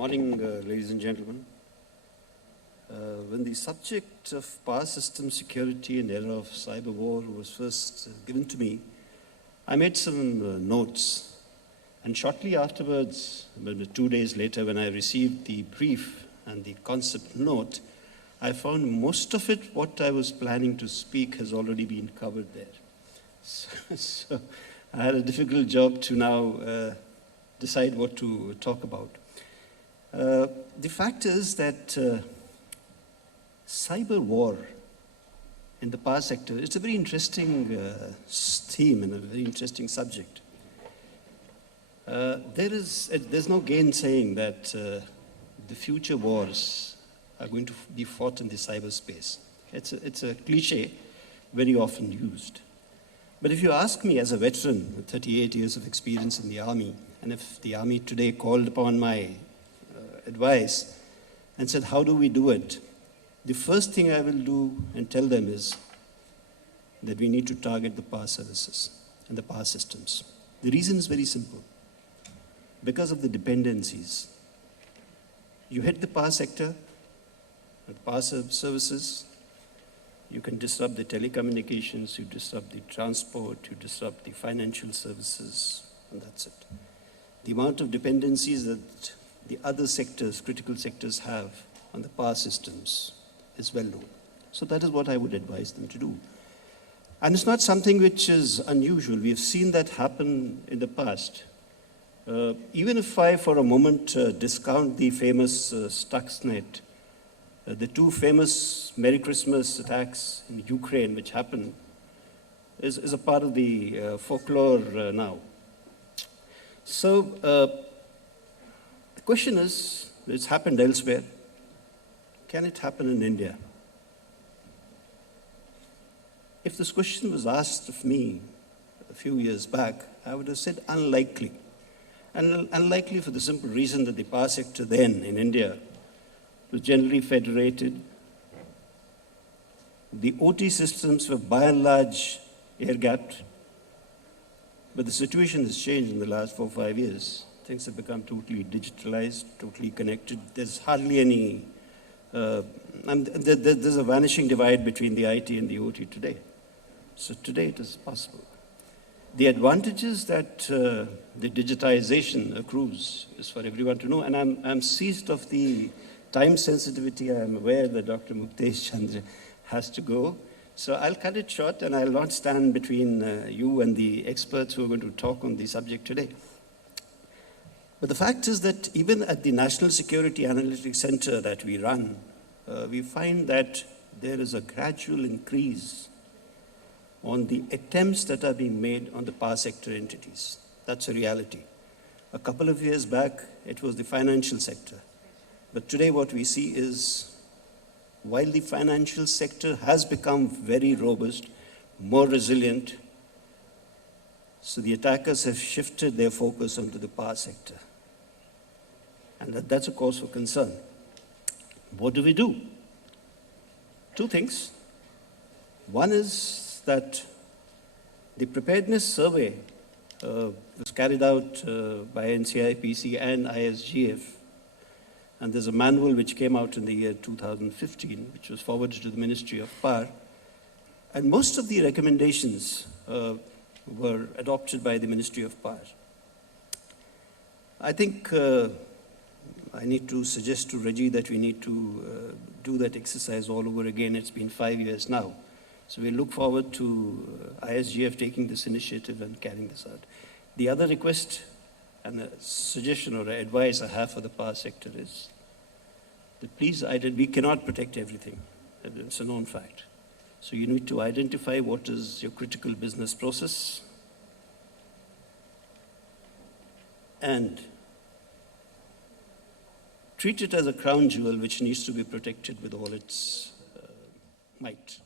Morning, ladies and gentlemen. When the subject of power system security in the era of cyber war was first given to me, I made some notes. And shortly afterwards, maybe 2 days later, when I received the brief and the concept note, I found most of it, what I was planning to speak, has already been covered there. So I had a difficult job to now decide what to talk about. The fact is that cyber war in the power sector, it's a very interesting theme and a very interesting subject. There's no gainsaying that the future wars are going to be fought in the cyberspace. It's a cliche very often used. But if you ask me as a veteran with 38 years of experience in the army, and if the army today called upon my advice and said, how do we do it? The first thing I will do and tell them is that we need to target the power services and the power systems. The reason is very simple. Because of the dependencies. You hit the power sector, the power services, you can disrupt the telecommunications, you disrupt the transport, you disrupt the financial services, and that's it. The amount of dependencies that the other sectors, critical sectors, have on the power systems is well known. So that is what I would advise them to do. And it's not something which is unusual. We have seen that happen in the past. Even if I, for a moment, discount the famous Stuxnet, the two famous Merry Christmas attacks in Ukraine, which happened, is a part of the folklore now. So the question is, it's happened elsewhere. Can it happen in India? If this question was asked of me a few years back, I would have said unlikely. And unlikely for the simple reason that the power sector then in India was generally federated. The OT systems were by and large air-gapped. But the situation has changed in the last 4 or 5 years. Things have become totally digitalized, totally connected. There's hardly any, there's a vanishing divide between the IT and the OT today. So today it is possible. The advantages that the digitization accrues is for everyone to know. And I'm seized of the time sensitivity. I'm aware that Dr. Muktesh Chandra has to go. So I'll cut it short and I'll not stand between you and the experts who are going to talk on the subject today. But the fact is that even at the National Security Analytics Center that we run, we find that there is a gradual increase on the attempts that are being made on the power sector entities. That's a reality. A couple of years back, it was the financial sector. But today what we see is, while the financial sector has become very robust, more resilient, so the attackers have shifted their focus onto the power sector. And that's a cause for concern. What do we do? Two things. One is that the preparedness survey was carried out by NCIIPC and ISGF. And there's a manual which came out in the year 2015, which was forwarded to the Ministry of Power. And most of the recommendations were adopted by the Ministry of Power. I think I need to suggest to Reggie that we need to do that exercise all over again. It's been 5 years now. So we look forward to ISGF taking this initiative and carrying this out. The other request and a suggestion or advice I have for the power sector is that please, we cannot protect everything. It's a known fact. So you need to identify what is your critical business process and treat it as a crown jewel which needs to be protected with all its might.